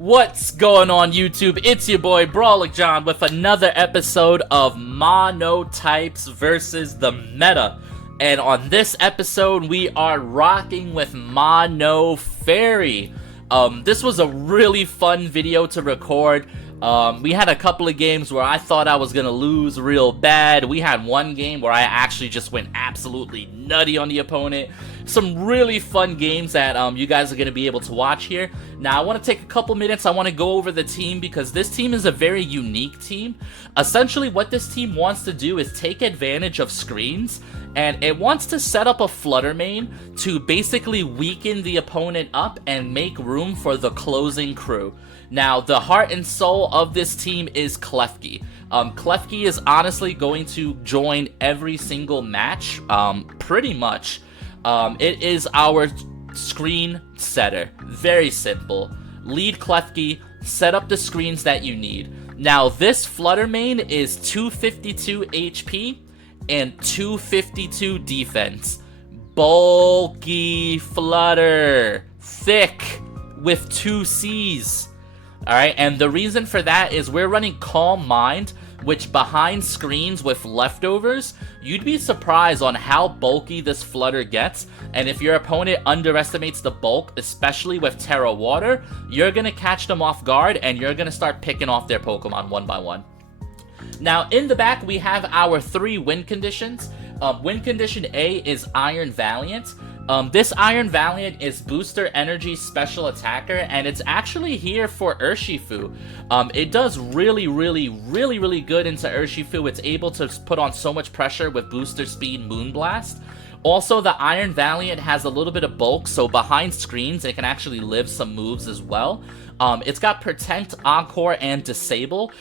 What's going on YouTube? It's your boy Brawlic John with another episode of Monotypes versus the Meta. And on this episode, we are rocking with Mono Fairy. This was a really fun video to record. We had a couple of games where I thought I was gonna lose real bad. We had one game where I actually just went absolutely nutty on the opponent. Some really fun games that you guys are gonna be able to watch here. Now I want to take a couple minutes. I want to go over the team because this team is a very unique team. Essentially what this team wants to do is take advantage of screens, and it wants to set up a Flutter main to basically weaken the opponent up and make room for the closing crew. Now, the heart and soul of this team is Klefki. Klefki is honestly going to join every single match, pretty much. It is our screen setter. Very simple. Lead Klefki, set up the screens that you need. Now, this Flutter main is 252 HP and 252 defense. Bulky Flutter. Thick with 2 C's. Alright, and the reason for that is we're running Calm Mind, which behind screens with leftovers, you'd be surprised on how bulky this Flutter gets, and if your opponent underestimates the bulk, especially with Terra Water, you're gonna catch them off guard, and you're gonna start picking off their Pokemon one by one. Now, in the back, we have our 3 win conditions. Win condition A is Iron Valiant. This Iron Valiant is Booster Energy Special Attacker, and it's actually here for Urshifu. It does really good into Urshifu. It's able to put on so much pressure with Booster Speed Moonblast. Also, the Iron Valiant has a little bit of bulk, so behind screens, it can actually live some moves as well. It's got Protect, Encore, and Disable.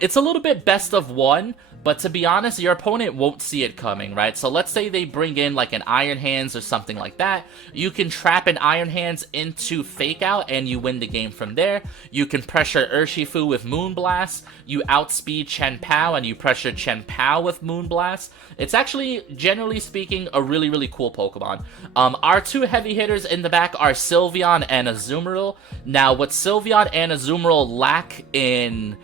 It's a little bit best of one, but to be honest, your opponent won't see it coming, right? So let's say they bring in like an Iron Hands or something like that. You can trap an Iron Hands into Fake Out and you win the game from there. You can pressure Urshifu with Moonblast. You outspeed Chien-Pao and you pressure Chien-Pao with Moonblast. It's actually, generally speaking, a really cool Pokemon. Our 2 heavy hitters in the back are Sylveon and Azumarill. Now, what Sylveon and Azumarill lack in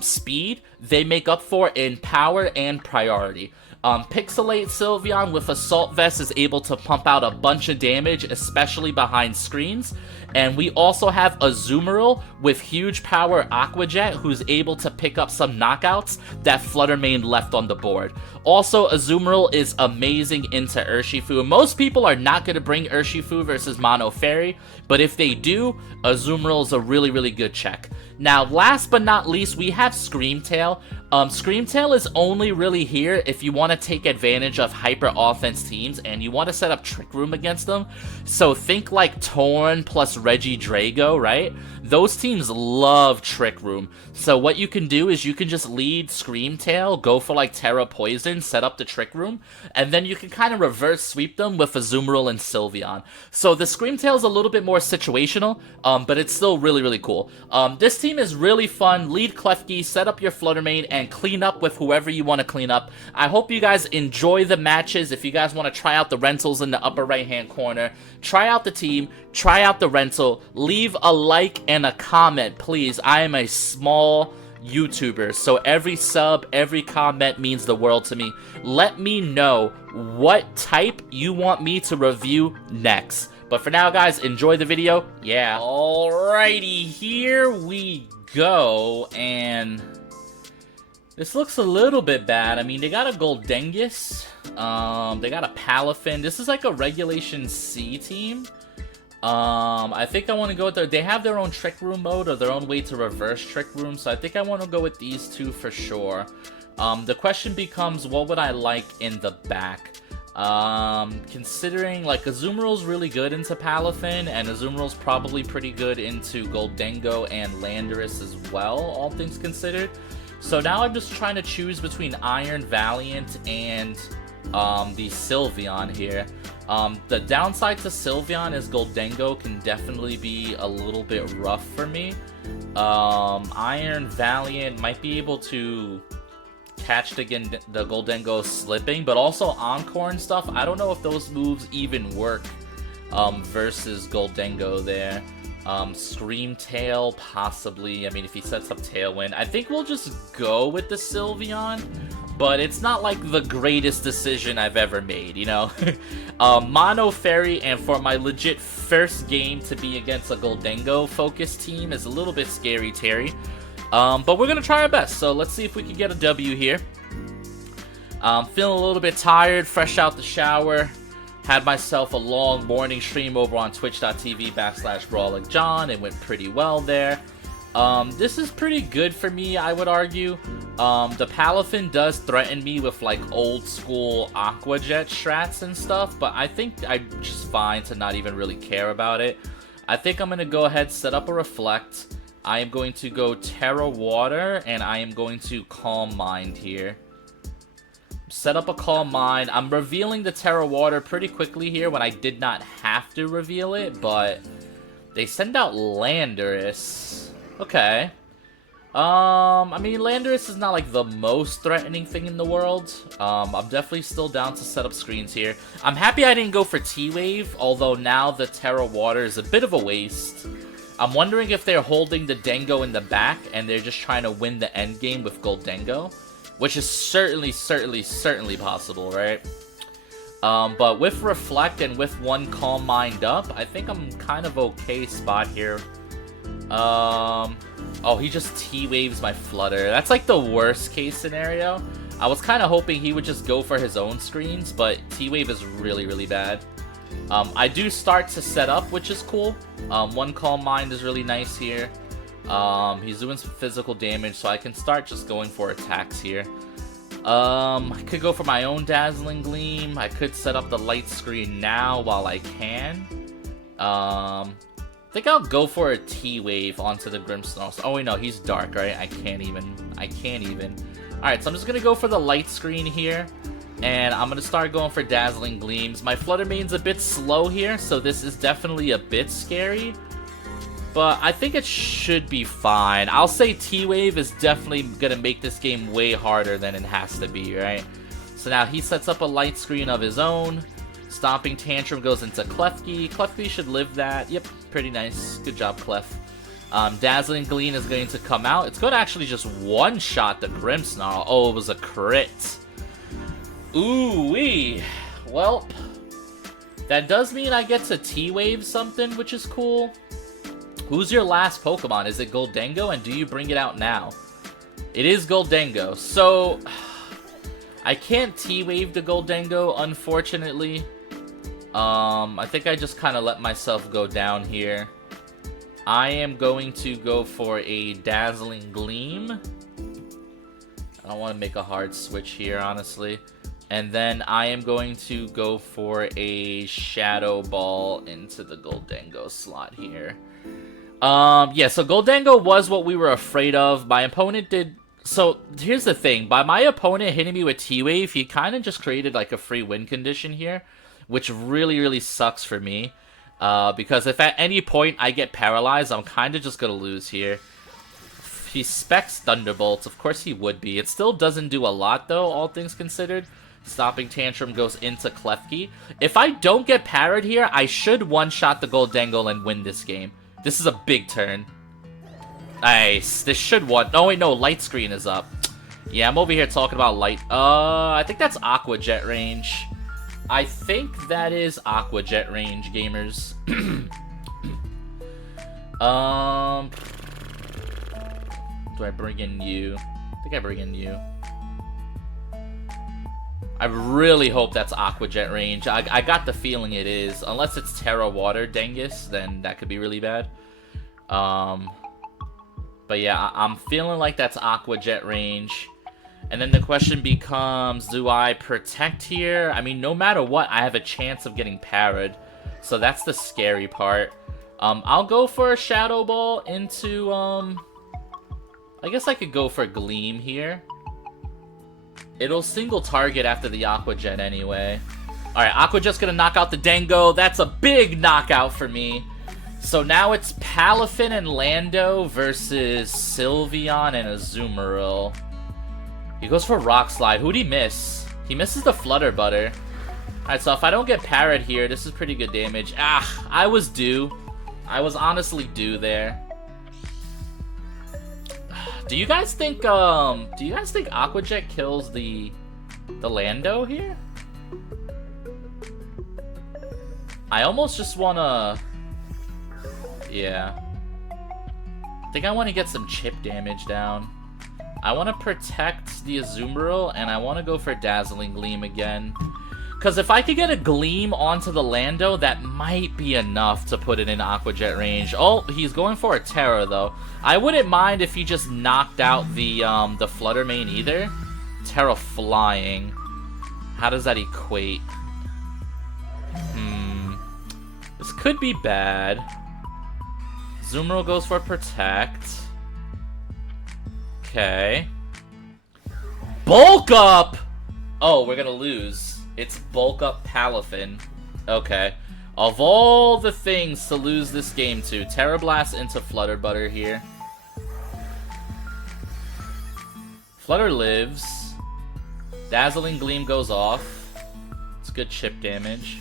speed, they make up for in power and priority. Pixelate Sylveon with Assault Vest is able to pump out a bunch of damage, especially behind screens. And we also have Azumarill with huge power Aqua Jet, who's able to pick up some knockouts that Flutter main left on the board. Also, Azumarill is amazing into Urshifu. Most people are not going to bring Urshifu versus Mono Fairy, but if they do, Azumarill is a really good check. Now, last but not least, we have Screamtail. Screamtail is only really here if you want to take advantage of hyper offense teams and you want to set up Trick Room against them. So think like Torn plus Regidrago, right? Those teams love Trick Room. So what you can do is you can just lead Screamtail, go for like Terra Poison, set up the Trick Room, and then you can kind of reverse sweep them with Azumarill and Sylveon. So the Screamtail is a little bit more situational, but it's still really cool. This team is really fun. Lead Klefki, set up your Flutter main, and clean up with whoever you want to clean up. I hope you guys enjoy the matches. If you guys want to try out the rentals in the upper right hand corner, try out the team, try out the rental, leave a like and a comment, please. I am a small YouTuber, so every sub, every comment means the world to me. Let me know what type you want me to review next. But for now, guys, enjoy the video. Yeah. Alrighty, here we go, and this looks a little bit bad. I mean, they got a Goldengus, they got a Palafin. This is like a Regulation C team. I think I want to go with they have their own Trick Room mode or their own way to reverse Trick Room, so I think I want to go with these 2 for sure. The question becomes, what would I like in the back? Considering like Azumarill's really good into Palafin, and Azumarill's probably pretty good into Goldengo and Landorus as well, all things considered. So now I'm just trying to choose between Iron Valiant and the Sylveon here. The downside to Sylveon is Goldengo can definitely be a little bit rough for me. Iron Valiant might be able to catch the Goldengo slipping, but also Encore and stuff. I don't know if those moves even work versus Goldengo there. Scream Tail, possibly. I mean, if he sets up Tailwind, I think we'll just go with the Sylveon. But it's not like the greatest decision I've ever made, you know? Mono Fairy, and for my legit first game to be against a Goldengo focused team is a little bit scary, Terry. But we're gonna try our best, so let's see if we can get a W here. Feeling a little bit tired, fresh out the shower. Had myself a long morning stream over on twitch.tv/BrawlingJohn. It went pretty well there. This is pretty good for me, I would argue. The Palafin does threaten me with like old school Aqua Jet strats and stuff, but I think I'm just fine to not even really care about it. I think I'm going to go ahead, set up a Reflect. I am going to go Terra Water, and I am going to Calm Mind here. Set up a Calm Mind. I'm revealing the Terra Water pretty quickly here when I did not have to reveal it, but they send out Landorus. Okay. I mean, Landorus is not like the most threatening thing in the world. I'm definitely still down to set up screens here. I'm happy I didn't go for T-Wave, although now the Terra Water is a bit of a waste. I'm wondering if they're holding the Dengo in the back and they're just trying to win the end game with Goldengo, which is certainly possible, right? But with Reflect and with one Calm Mind up, I think I'm kind of okay spot here. Oh, he just T-Waves my Flutter. That's like the worst case scenario. I was kind of hoping he would just go for his own screens, but T-Wave is really bad. I do start to set up, which is cool. One Calm Mind is really nice here. He's doing some physical damage, so I can start just going for attacks here. I could go for my own Dazzling Gleam. I could set up the light screen now while I can. I think I'll go for a T-Wave onto the Grimmsnarl. Oh wait, no, he's dark, right? I can't even. Alright, so I'm just gonna go for the light screen here. And I'm gonna start going for Dazzling Gleams. My Flutter Mane's a bit slow here, so this is definitely a bit scary. But I think it should be fine. I'll say T-Wave is definitely gonna make this game way harder than it has to be, right? So now he sets up a light screen of his own. Stomping Tantrum goes into Klefki. Klefki should live that. Yep, pretty nice. Good job, Clef. Dazzling Gleam is going to come out. It's going to actually just one-shot the Grimmsnarl. Oh, it was a crit. Ooh-wee. Well, that does mean I get to T-Wave something, which is cool. Who's your last Pokemon? Is it Goldengo, and do you bring it out now? It is Goldengo. So, I can't T-Wave the Goldengo, unfortunately. I think I just kind of let myself go down here. I am going to go for a Dazzling Gleam. I don't want to make a hard switch here, honestly. And then I am going to go for a Shadow Ball into the Goldengo slot here. Yeah, so Goldengo was what we were afraid of. My opponent did... So, here's the thing. By my opponent hitting me with T-Wave, he kind of just created like a free win condition here, which really sucks for me. Because if at any point I get paralyzed, I'm kind of just going to lose here. He specs Thunderbolts. Of course he would be. It still doesn't do a lot, though, all things considered. Stopping Tantrum goes into Klefki. If I don't get parried here, I should one-shot the Goldengo and win this game. This is a big turn. Nice. This should one. Oh, wait, no. Light screen is up. Yeah, I'm over here talking about light. I think that's Aqua Jet range. I think that is Aqua Jet range, gamers. Do I bring in you? I think I bring in you. I really hope that's Aqua Jet range. I got the feeling it is. Unless it's Terra Water Dengus, then that could be really bad. But yeah, I'm feeling like that's Aqua Jet range. And then the question becomes, do I protect here? I mean, no matter what, I have a chance of getting parried. So that's the scary part. I'll go for a Shadow Ball into, I guess I could go for Gleam here. It'll single target after the Aqua Jet anyway. Alright, Aqua Jet's gonna knock out the Dengo. That's a big knockout for me. So now it's Palafin and Lando versus Sylveon and Azumarill. He goes for Rock Slide. Who'd he miss? He misses the Flutter Butter. Alright, so if I don't get parried here, this is pretty good damage. Ah, I was due. I was honestly due there. Do you guys think Aqua Jet kills the Lando here? I almost just wanna... Yeah. I think I want to get some chip damage down. I want to protect the Azumarill, and I want to go for Dazzling Gleam again. Because if I could get a Gleam onto the Lando, that might be enough to put it in Aqua Jet range. Oh, he's going for a Terra, though. I wouldn't mind if he just knocked out the Flutter Mane either. Terra Flying. How does that equate? This could be bad. Azumarill goes for Protect. Okay. Bulk Up! Oh, we're gonna lose. It's Bulk Up Palafin. Okay. Of all the things to lose this game to, Terra Blast into Flutter Butter here. Flutter lives. Dazzling Gleam goes off. It's good chip damage.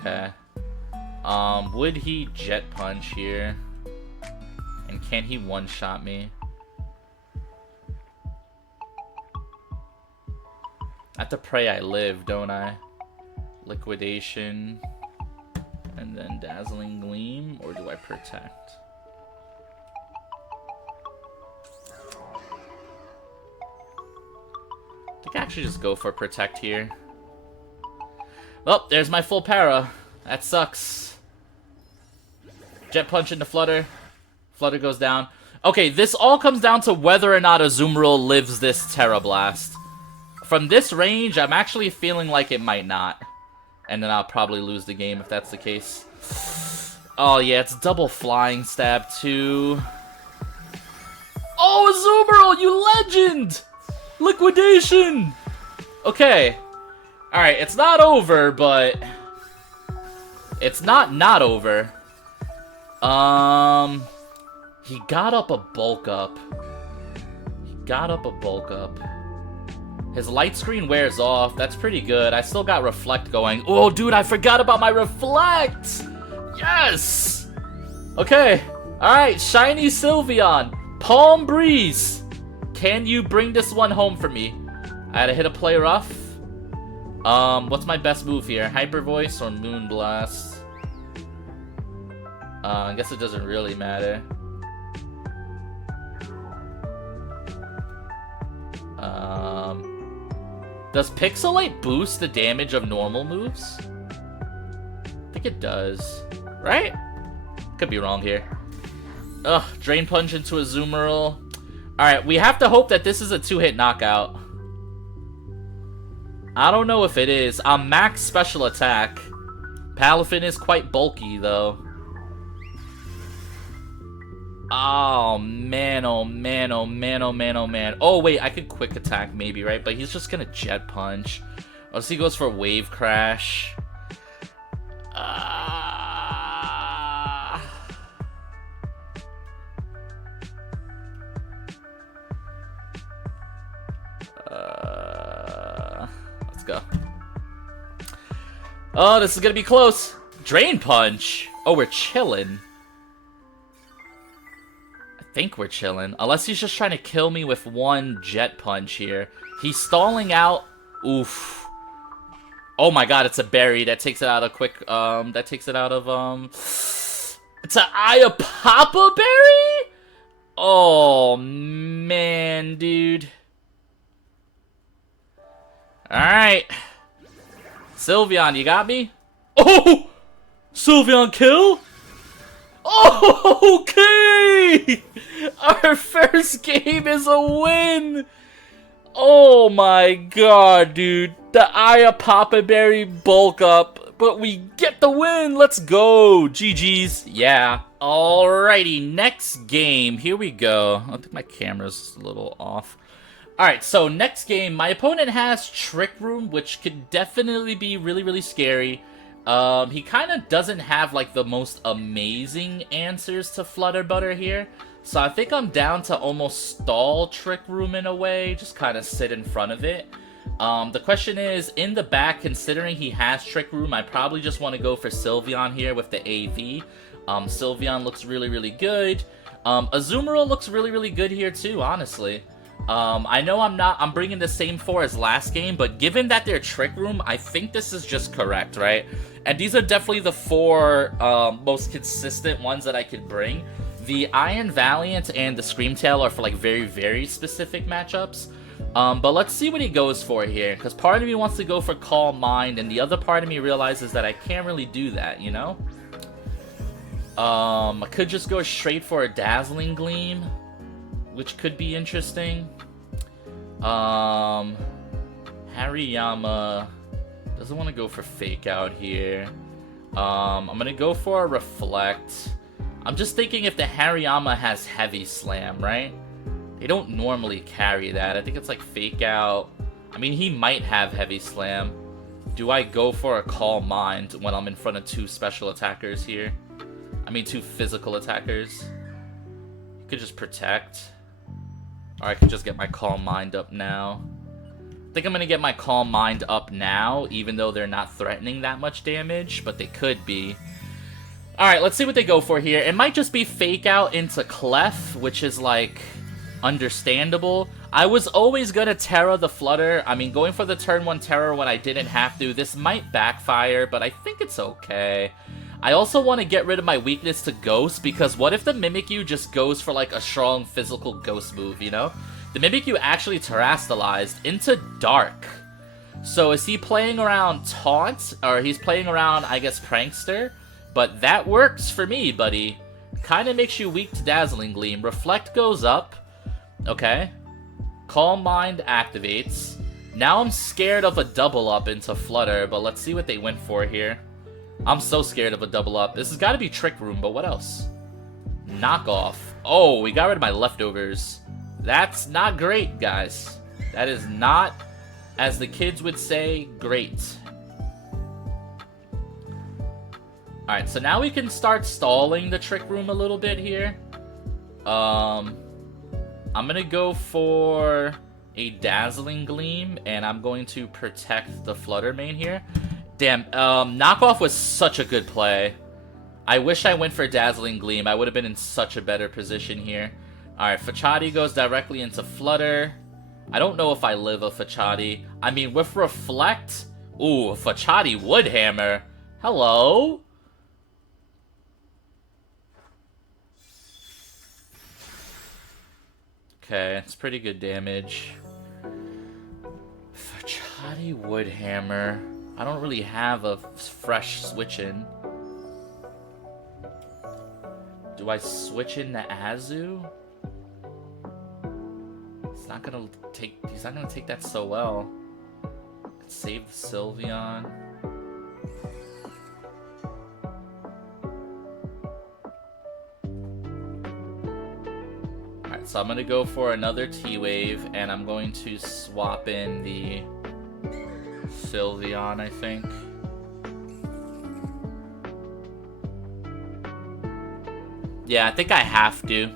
Okay. Would he Jet Punch here? And can he one-shot me? I have to pray I live, don't I? Liquidation. And then Dazzling Gleam? Or do I Protect? I think I actually just go for Protect here. Well, there's my full para. That sucks. Jet Punch into Flutter. Flutter goes down. Okay, this all comes down to whether or not Azumarill lives this Terra Blast. From this range, I'm actually feeling like it might not. And then I'll probably lose the game if that's the case. Oh yeah, it's double Flying Stab too. Oh, Azumarill, you legend! Liquidation! Okay. Alright, it's not over, but... It's not over. He got up a Bulk Up. His light screen wears off. That's pretty good. I still got Reflect going. Oh, dude, I forgot about my Reflect! Yes! Okay. Alright, Shiny Sylveon. Palm Breeze. Can you bring this one home for me? I had to hit a Play Rough. What's my best move here? Hyper Voice or Moon Blast? I guess it doesn't really matter. Does Pixelate boost the damage of normal moves? I think it does. Right? Could be wrong here. Ugh, Drain Punch into Azumarill. Alright, we have to hope that this is a 2-hit knockout. I don't know if it is. I'm max special attack. Palafin is quite bulky, though. Oh, man, oh, man, oh, man, oh, man, oh, man. Oh, wait, I could quick attack maybe, right? But he's just gonna Jet Punch. Oh, so he goes for Wave Crash. Let's go. Oh, this is gonna be close. Drain Punch. Oh, we're chilling. I think we're chilling. Unless he's just trying to kill me with one Jet Punch here. He's stalling out. Oof. Oh my god, it's a berry. That takes it out of quick, that takes it out of, It's an Iapapa berry? Oh, man, dude. Alright. Sylveon, you got me? Oh! Sylveon kill? Oh, okay! Our first game is a win! Oh my god, dude. The Iapapa berry Bulk Up. But we get the win! Let's go! GG's. Yeah. Alrighty, next game. Here we go. I think my camera's a little off. Alright, so next game. My opponent has Trick Room, which could definitely be really, really scary. He kind of doesn't have, like, the most amazing answers to Flutter Butter here. So I think I'm down to almost stall Trick Room in a way. Just kind of sit in front of it. The question is, in the back, considering he has Trick Room, I probably just want to go for Sylveon here with the AV. Sylveon looks really, really good. Azumarill looks really, really good here too, honestly. I know I'm bringing the same 4 as last game, but given that they're Trick Room, I think this is just correct, right? And these are definitely the 4 most consistent ones that I could bring. The Iron Valiant and the Screamtail are for like very, very specific matchups. But let's see what he goes for here, because part of me wants to go for Calm Mind, and the other part of me realizes that I can't really do that, you know? I could just go straight for a Dazzling Gleam, which could be interesting. Hariyama doesn't want to go for Fake Out here. I'm going to go for a Reflect. I'm just thinking if the Hariyama has Heavy Slam, right? They don't normally carry that. I think it's like Fake Out. I mean, he might have Heavy Slam. Do I go for a Calm Mind when I'm in front of 2 special attackers here? I mean, 2 physical attackers. You could just Protect. Or I could just get my Calm Mind up now. I think I'm going to get my Calm Mind up now, even though they're not threatening that much damage, but they could be. Alright, let's see what they go for here. It might just be Fake Out into Clef, which is, like, understandable. I was always going to Terra the Flutter. I mean, going for the turn 1 Terror when I didn't have to. This might backfire, but I think it's okay. I also want to get rid of my weakness to Ghost, because what if the Mimikyu just goes for, like, a strong physical Ghost move, you know? The Mimikyu actually terastallized into Dark. So is he playing around Taunt, or he's playing around, I guess, Prankster? But that works for me, buddy. Kind of makes you weak to Dazzling Gleam. Reflect goes up. Okay. Calm Mind activates. Now I'm scared of a double up into Flutter, but let's see what they went for here. I'm so scared of a double up. This has got to be Trick Room, but what else? Knockoff. Oh, we got rid of my leftovers. That's not great, guys. That is not, as the kids would say, great. Alright, so now we can start stalling the Trick Room a little bit here. I'm gonna go for a Dazzling Gleam, and I'm going to protect the Flutter main here. Damn, Knockoff was such a good play. I wish I went for Dazzling Gleam. I would have been in such a better position here. Alright, Fachati goes directly into Flutter. I don't know if I live a Fachati. I mean, with Reflect... Ooh, Fachati Woodhammer. Hello? Okay, it's pretty good damage. Fachati Woodhammer. I don't really have a fresh switch in. Do I switch in to Azu? He's not gonna take that so well. Could save the Sylveon. Alright, so I'm gonna go for another T-Wave, and I'm going to swap in the Sylveon, I think. Yeah, I think I have to.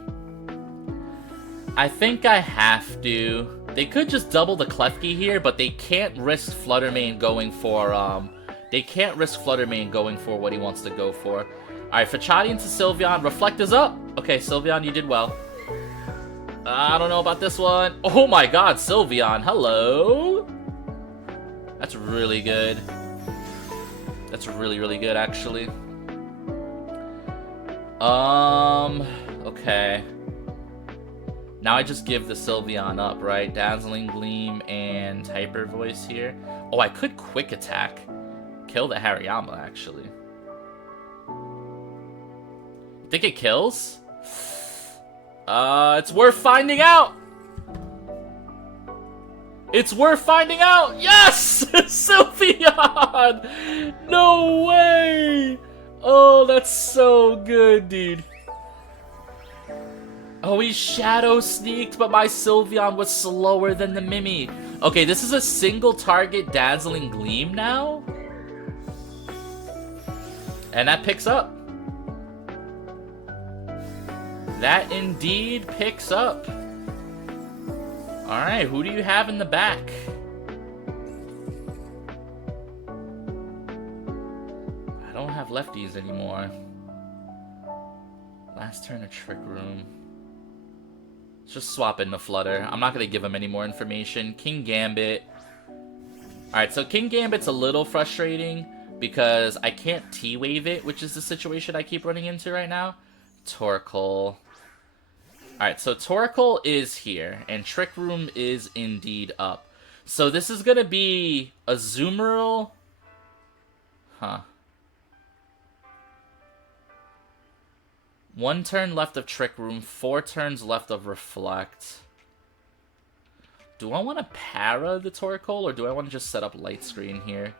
They could just double the Klefki here, but they can't risk Flutter Mane going for, what he wants to go for. Alright, Fachati into Sylveon. Reflect is up! Okay, Sylveon, you did well. I don't know about this one. Oh my god, Sylveon, hello? That's really good. That's really, really good, actually. Okay. Now I just give the Sylveon up, right? Dazzling Gleam and Hyper Voice here. Oh, I could Quick Attack. Kill the Hariyama, actually. Think it kills? It's worth finding out! It's worth finding out! Yes! Sylveon! No way! Oh, that's so good, dude. Oh, he Shadow Sneaked, but my Sylveon was slower than the Mimi. Okay, this is a single target Dazzling Gleam now? And that picks up. That indeed picks up. Alright, who do you have in the back? lefties anymore. Last turn of Trick Room. Let's just swap in the Flutter. I'm not going to give him any more information. King Gambit. Alright, so King Gambit's a little frustrating because I can't T-Wave it, which is the situation I keep running into right now. Torkoal. Alright, so Torkoal is here, and Trick Room is indeed up. So this is going to be a Azumarill. Huh. 1 turn left of Trick Room, 4 turns left of Reflect. Do I want to para the Torkoal, or do I want to just set up Light Screen here?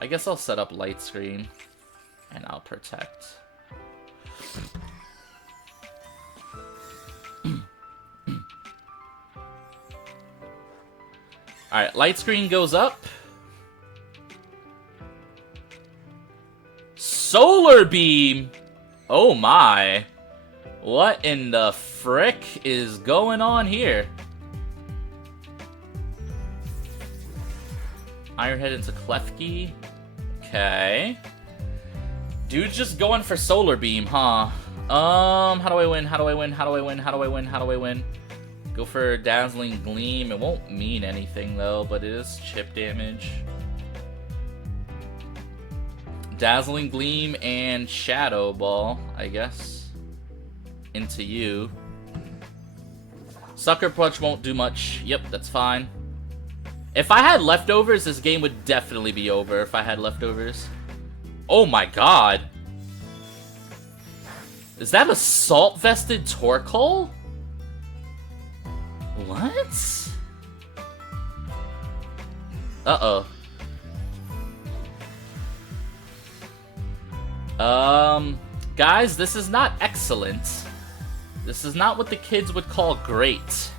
I guess I'll set up Light Screen, and I'll Protect. Alright, Light Screen goes up. Solar Beam! Oh my. What in the frick is going on here? Ironhead into Klefki. Okay. Dude's just going for Solar Beam, huh? How do I win? How do I win? How do I win? How do I win? How do I win? Go for Dazzling Gleam. It won't mean anything though, but it is chip damage. Dazzling Gleam and Shadow Ball, I guess. Into you. Sucker Punch won't do much. Yep, that's fine. If I had leftovers, this game would definitely be over if I had leftovers. Oh my god. Is that a Salt-Vested Torkoal? What? Uh-oh. Guys, this is not excellent. This is not what the kids would call great.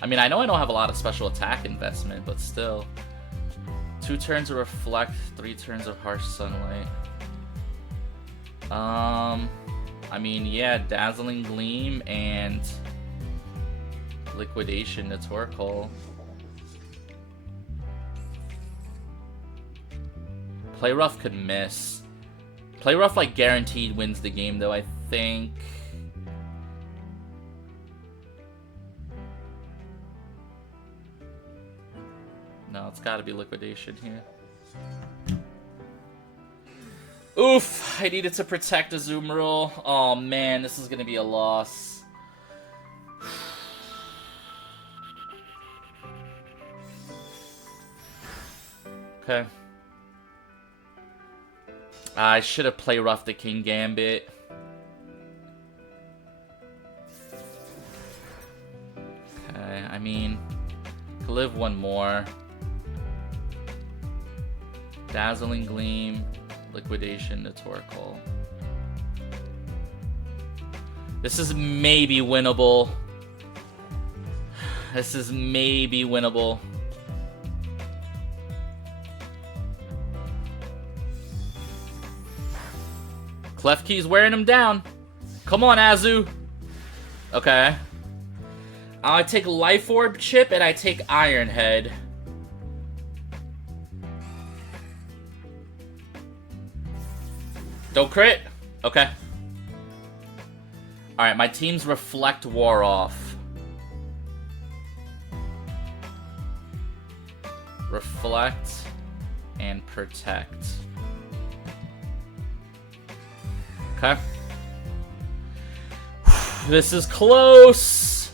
I mean, I know I don't have a lot of special attack investment, but still. 2 turns of Reflect, 3 turns of Harsh Sunlight. I mean, yeah, Dazzling Gleam and Liquidation to Torkoal. Play Rough could miss. Play Rough, like, guaranteed wins the game, though, I think. No, it's gotta be Liquidation here. Oof, I needed to protect Azumarill. Oh man, this is gonna be a loss. Okay. I should have Play Rough the King Gambit. Okay, I mean, could live one more. Dazzling Gleam, Liquidation to Torkoal. This is maybe winnable. This is maybe winnable. Klefki's wearing him down. Come on, Azu. Okay. I take Life Orb Chip and I take Iron Head. Don't crit? Okay. Alright, my team's Reflect wore off. Reflect and Protect. Okay. This is close.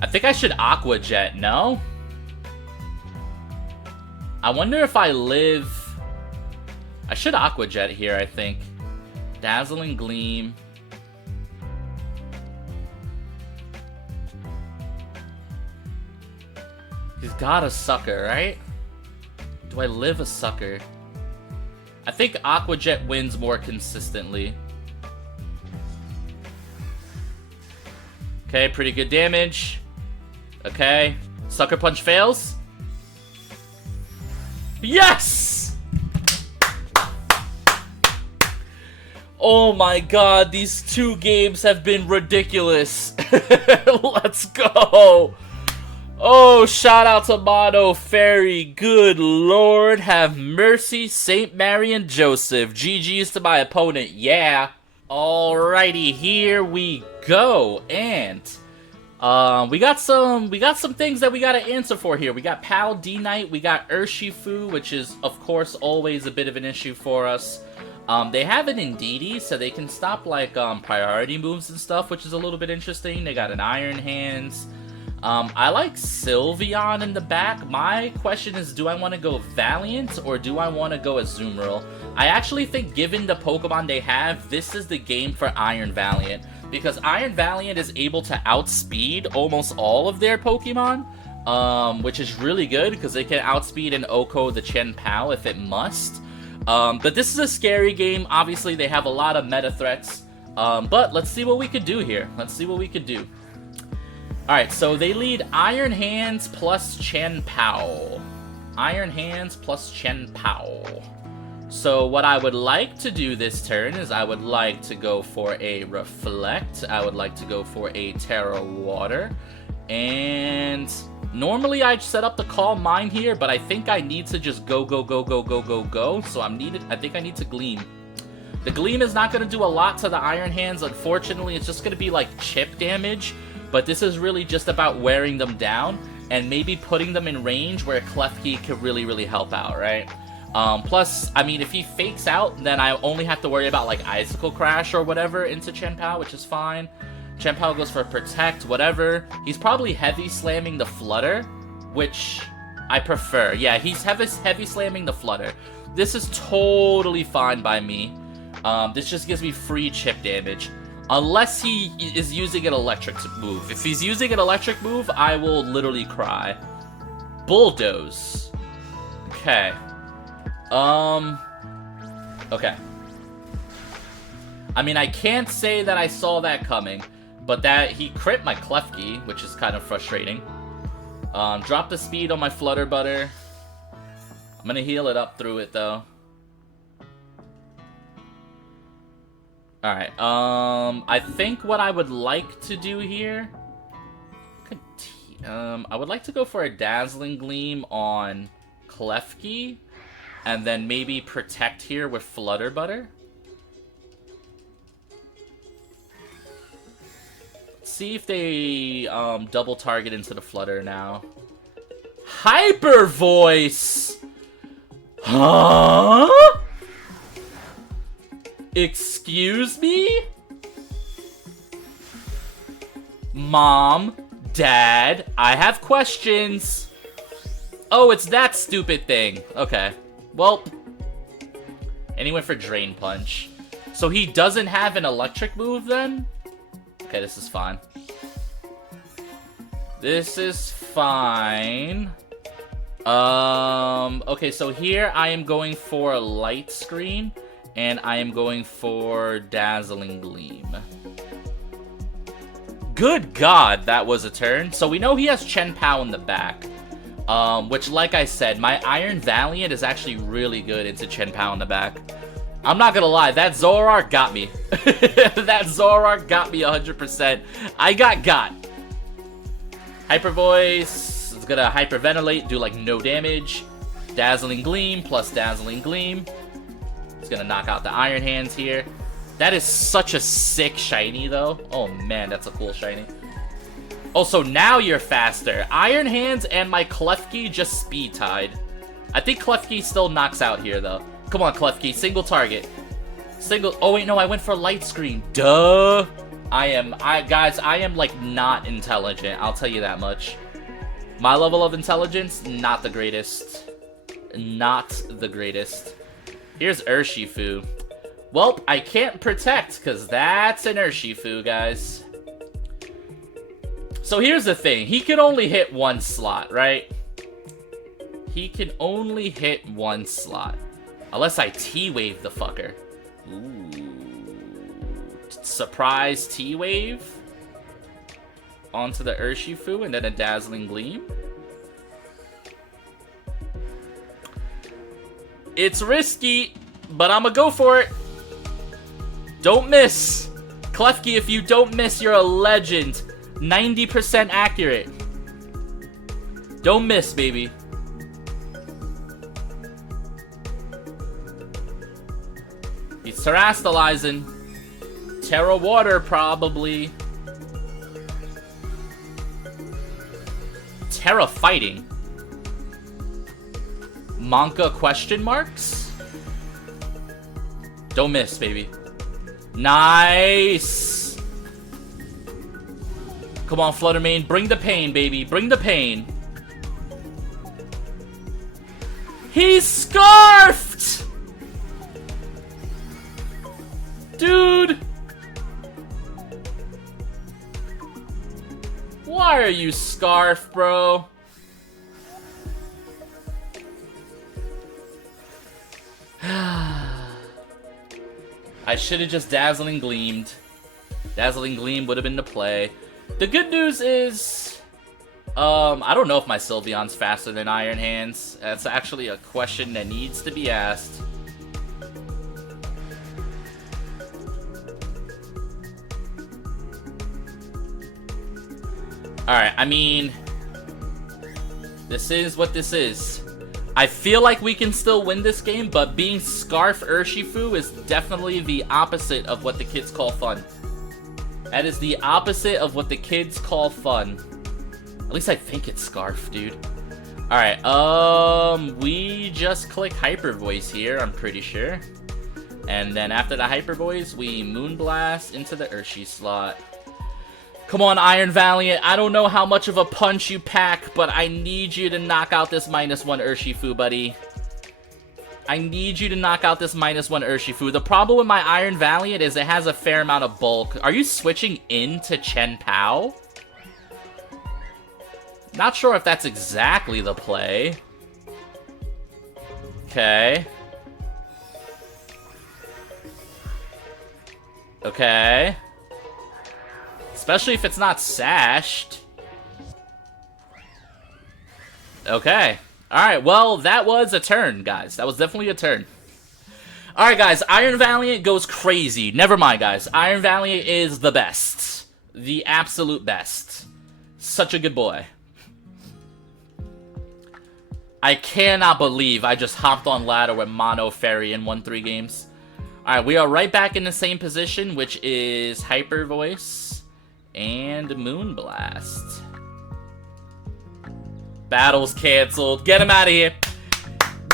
I think I should Aqua Jet, no? I wonder if I live... I should Aqua Jet here, I think. Dazzling Gleam. He's got a Sucker, right? Do I live a Sucker? I think Aqua Jet wins more consistently. Okay, pretty good damage. Okay. Sucker Punch fails. Yes! Oh my god, these 2 games have been ridiculous. Let's go. Oh, shout out to Mono Fairy. Good Lord, have mercy, Saint Mary and Joseph. GG's to my opponent, yeah. Alrighty, here we go. And we got some things that we gotta answer for here. We got Pal D-Knight, we got Urshifu, which is of course always a bit of an issue for us. They have an Indeedee, so they can stop like priority moves and stuff, which is a little bit interesting. They got an Iron Hands. I like SYLVEON in the back. My question is, do I want to go Valiant or do I want to go Azumarill? I actually think, given the Pokemon they have, this is the game for Iron Valiant, because Iron Valiant is able to outspeed almost all of their Pokemon, which is really good because they can outspeed an Oko the Chen-Pao if it must. But this is a scary game. Obviously, they have a lot of meta threats, but let's see what we could do here. Let's see what we could do. Alright, so they lead Iron Hands plus Chen-Pao. Iron Hands plus Chen-Pao. So what I would like to do this turn is I would like to go for a Reflect. I would like to go for a Terra Water. And normally I'd set up the Calm Mind here, but I think I need to just go. So I think I need to Gleam. The Gleam is not going to do a lot to the Iron Hands. Unfortunately, it's just going to be like chip damage. But this is really just about wearing them down and maybe putting them in range where Klefki could really help out, right? Plus, I mean, if he fakes out, then I only have to worry about like Icicle Crash or whatever into Chen-Pao, which is fine. Chen-Pao goes for Protect, whatever. He's probably heavy slamming the Flutter, which I prefer. Yeah, he's heavy slamming the Flutter. This is totally fine by me. This just gives me free chip damage. Unless he is using an electric move. If he's using an electric move, I will literally cry. Bulldoze. Okay. Okay. I mean, I can't say that I saw that coming, but that he crit my Klefki, which is kind of frustrating. Drop the speed on my Flutter Butter. I'm gonna heal it up through it, though. Alright, I think what I would like to do here... I would like to go for a Dazzling Gleam on Klefki, and then maybe Protect here with Flutter Butter. See if they double target into the Flutter now. Hyper Voice! Huh? Excuse me? Mom, Dad, I have questions. Oh, it's that stupid thing. Okay. Well, and he went for Drain Punch. So he doesn't have an electric move then? Okay, this is fine. This is fine. Okay, so here I am going for a Light Screen. And I am going for Dazzling Gleam. Good God, that was a turn. So we know he has Chen-Pao in the back. Which, like I said, my Iron Valiant is actually really good into Chen-Pao in the back. I'm not gonna lie, that Zoroark got me. That Zoroark got me 100%. I got. Hyper Voice. It's gonna Hyperventilate, do like no damage. Dazzling Gleam plus Dazzling Gleam. It's gonna knock out the Iron Hands here. That is such a sick shiny, though. Oh, man, that's a cool shiny. Oh, so now you're faster. Iron Hands and my Klefki just speed tied. I think Klefki still knocks out here, though. Come on, Klefki. Single target. Single... Oh, wait, no, I went for Light Screen. Duh. Guys, I am, like, not intelligent. I'll tell you that much. My level of intelligence, not the greatest. Not the greatest. Here's Urshifu. Well, I can't Protect, because that's an Urshifu, guys. So here's the thing. He can only hit one slot, right? He can only hit one slot. Unless I T-Wave the fucker. Ooh. Surprise T-Wave. Onto the Urshifu, and then a Dazzling Gleam. It's risky, but I'ma go for it. Don't miss. Klefki, if you don't miss, you're a legend. 90% accurate. Don't miss, baby. He's terastallizing. Terra Water, probably. Terra Fighting. Monka question marks? Don't miss, baby. Nice! Come on, Fluttermane. Bring the pain, baby. Bring the pain. He's scarfed! Dude! Why are you scarfed, bro? I should have just Dazzling Gleamed. Dazzling Gleam would have been the play. The good news is, I don't know if my Sylveon's faster than Iron Hands. That's actually a question that needs to be asked. Alright, I mean, this is what this is. I feel like we can still win this game, but being Scarf Urshifu is definitely the opposite of what the kids call fun. That is the opposite of what the kids call fun. At least I think it's Scarf, dude. Alright, we just click Hyper Voice here, I'm pretty sure. And then after the Hyper Voice, we Moonblast into the Urshi slot. Come on, Iron Valiant. I don't know how much of a punch you pack, but I need you to knock out this -1 Urshifu, buddy. I need you to knock out this -1 Urshifu. The problem with my Iron Valiant is it has a fair amount of bulk. Are you switching into Chen Pao? Not sure if that's exactly the play. Okay. Okay. Especially if it's not sashed. Okay. Alright, well, that was a turn, guys. That was definitely a turn. Alright, guys. Iron Valiant goes crazy. Never mind, guys. Iron Valiant is the best. The absolute best. Such a good boy. I cannot believe I just hopped on ladder with Mono Fairy and won 3 games. Alright, we are right back in the same position, which is Hyper Voice and Moonblast. Battle's canceled. Get him out of here.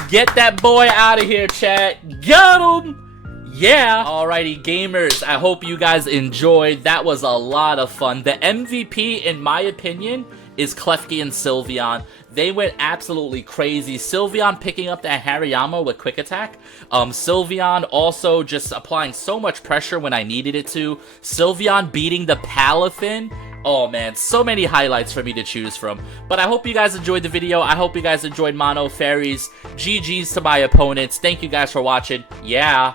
Get that boy out of here, chat. Got him! Yeah! Alrighty, gamers, I hope you guys enjoyed. That was a lot of fun. The MVP, in my opinion, is Klefki and Sylveon. They went absolutely crazy. Sylveon picking up that Hariyama with Quick Attack. Sylveon also just applying so much pressure when I needed it to. Sylveon beating the Palafin. Oh man, so many highlights for me to choose from. But I hope you guys enjoyed the video. I hope you guys enjoyed Mono Fairies. GG's to my opponents. Thank you guys for watching. Yeah.